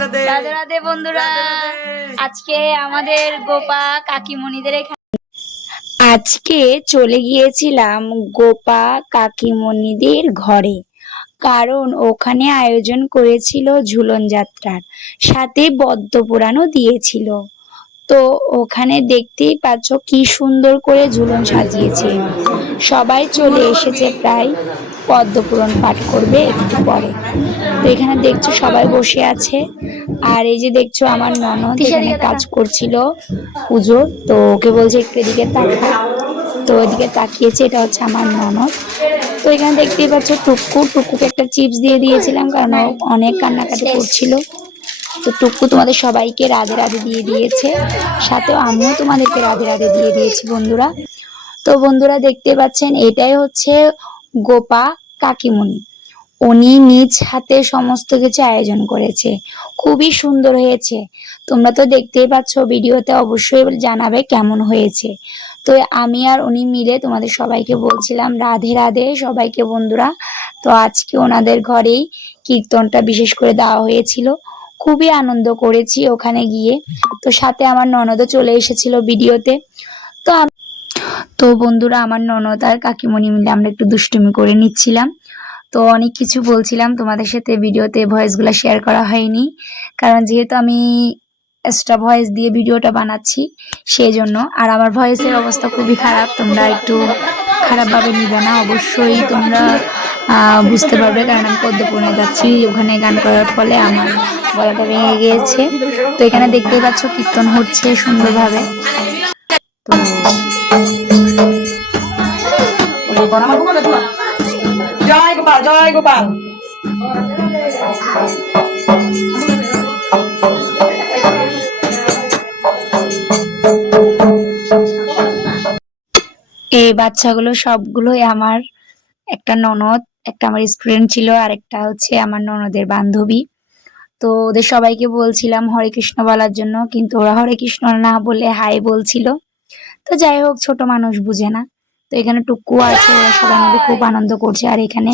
রাধে রাধে রাধে বন্ধুরা। আজকে আমাদের গোপা কাকিমণিদের এখানে আজকে চলে গিয়েছিলাম গোপা কাকিমণিদের ঘরে কারণ ওখানে আয়োজন করেছিল ঝুলন যাত্রার সাথে বদ্ধ পুরাণও দিয়েছিল। তো ওখানে দেখতেই পাচ্ছ কি সুন্দর করে ঝুলন সাজিয়েছে। সবাই চলে এসেছে প্রায় পদ্মপুরণ পাঠ করবে একটু পরে। তো এখানে দেখছ সবাই বসে আছে। আর এই যে দেখছ আমার ননদ এখানে কাজ করছিল পুজো তো ওকে বলছে একটু এদিকে তাকা। তো ওইদিকে তাকিয়েছে এটা হচ্ছে আমার ননদ। তো এখানে দেখতেই পাচ্ছ টুকু টুকুকে একটা চিপস দিয়ে দিয়েছিলাম কারণ অনেক কান্নাকাটি করছিল। তো টুকু তোমাদের সবাইকে রাধে রাধে দিয়ে দিয়েছে সাথে আমিও তোমাদেরকে রাধে রাধে দিয়ে দিয়েছি বন্ধুরা। তো বন্ধুরা দেখতে পাচ্ছেন এটাই হচ্ছে গোপা কাকিমণি। উনি নিজ হাতে সমস্ত কিছু আয়োজন করেছে। খুবই সুন্দর হয়েছে। তোমরা তো দেখতেই পাচ্ছ, ভিডিওতে অবশ্যই জানাবে কেমন হয়েছে। তো আমি আর উনি মিলে তোমাদের সবাইকে বলছিলাম, রাধে রাধে সবাইকে বন্ধুরা। তো আজকে ওনাদের ঘরেই কীর্তনটা বিশেষ করে দেওয়া হয়েছিল। খুবই আনন্দ করেছি ওখানে গিয়ে। তো সাথে আমার ননদও চলে এসেছিল ভিডিওতে। তো তো বন্ধুরা, আমার ননদ আর কাকিমণি মিলে আমরা একটু দুষ্টুমি করে নিচ্ছিলাম। তো অনেক কিছু বলছিলাম তোমাদের সাথে, ভিডিওতে ভয়েসগুলো শেয়ার করা হয়নি। কারণ যেহেতু আমি এক্সট্রা ভয়েস দিয়ে ভিডিওটা বানাচ্ছি সেই জন্য আর আমার ভয়েসের অবস্থা খুবই খারাপ, তোমরা একটু খারাপভাবে নিবে না। অবশ্যই তোমরা বুঝতে পারবে কারণ আমি পদ্মপুরণে যাচ্ছি, ওখানে গান করার ফলে আমার গলাটা ভেঙে গিয়েছে। তো এখানে দেখতেই পাচ্ছ কীর্তন হচ্ছে সুন্দরভাবে। তো? গোপাল, জয় গোপাল। এই বাচ্চাগুলো সবগুলোই আমার একটা ননদ, একটা আমার স্টুডেন্ট ছিল, আর একটা হচ্ছে আমার ননদের বান্ধবী। তো ওদের সবাইকে বলছিলাম হরে কৃষ্ণ বলার জন্য, কিন্তু ওরা হরে কৃষ্ণ না বলে হাই বলছিল। তো যাই হোক, ছোট মানুষ বুঝে না। তো এখানে টুকু আছে, ওরা সবাই মিলে খুব আনন্দ করছে। আর এখানে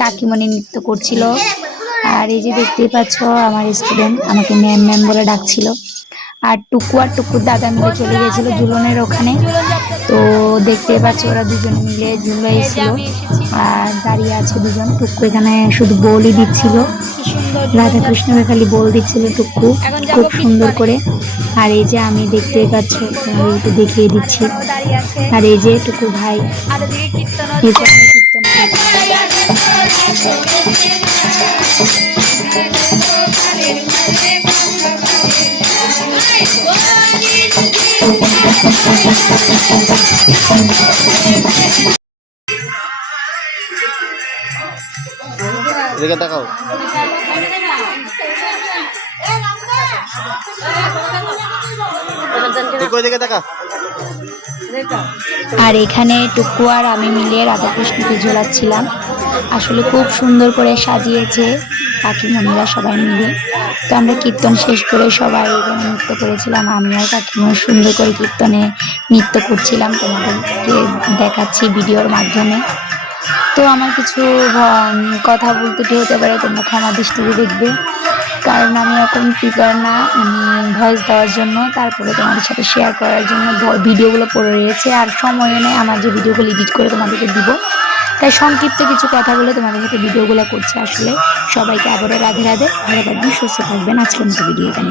কাকিমণি নৃত্য করছিল। আর এই যে দেখতেই পাচ্ছ, আমার স্টুডেন্ট আমাকে ম্যাম ম্যাম বলে ডাকছিল। আর টুকু আর টুকুর দাদা মিলে চলে গেছিল ঝুলনের ওখানে। তো দেখতে পাচ্ছ, ওরা দুজন মিলে ঝুলাইছিল আর দাঁড়িয়ে আছে দুজন। টুকু এখানে শুধু বলই দিচ্ছিল। রাধা কৃষ্ণকে খালি বল দিচ্ছিল টুকু খুব সুন্দর করে। আর এই যে আমি দেখতে পাচ্ছ একটু দেখিয়ে দিচ্ছি। আর এই যে টুকু ভাই। আমি কীর্তন করছি। এদিকে আর এখানে টুকু আর আমি মিলে রাধাকৃষ্ণকে ঝোলাচ্ছিলাম। আসলে খুব সুন্দর করে সাজিয়েছে কাকিমণিরা সবাই মিলে। তো আমরা কীর্তন শেষ করে সবাই এখানে নৃত্য করেছিলাম। আমি আর কাকিমণি সুন্দর করে কীর্তনে নৃত্য করছিলাম। তোমাদেরকে দেখাচ্ছি ভিডিওর মাধ্যমে। তো আমার কিছু কথা বলতে হতে পারে তোমরা ক্ষমা দৃষ্টিতে দেখবে। কারণ আমি এখন প্রিপেয়ার না, আমি ভয়েস দেওয়ার জন্য, তারপরে তোমাদের সাথে শেয়ার করার জন্য ভিডিওগুলো পড়ে রয়েছে, আর সময় নেই আমার যে ভিডিওগুলো এডিট করে তোমাদেরকে দিব। তাই সংক্ষিপ্ত কিছু কথা বলে তোমাদের সাথে ভিডিওগুলো করছে আসলে। সবাইকে আবারও রাধে রাধে, ভালো থাকবেন, সুস্থ থাকবেন। আজকের মতো ভিডিও এখানে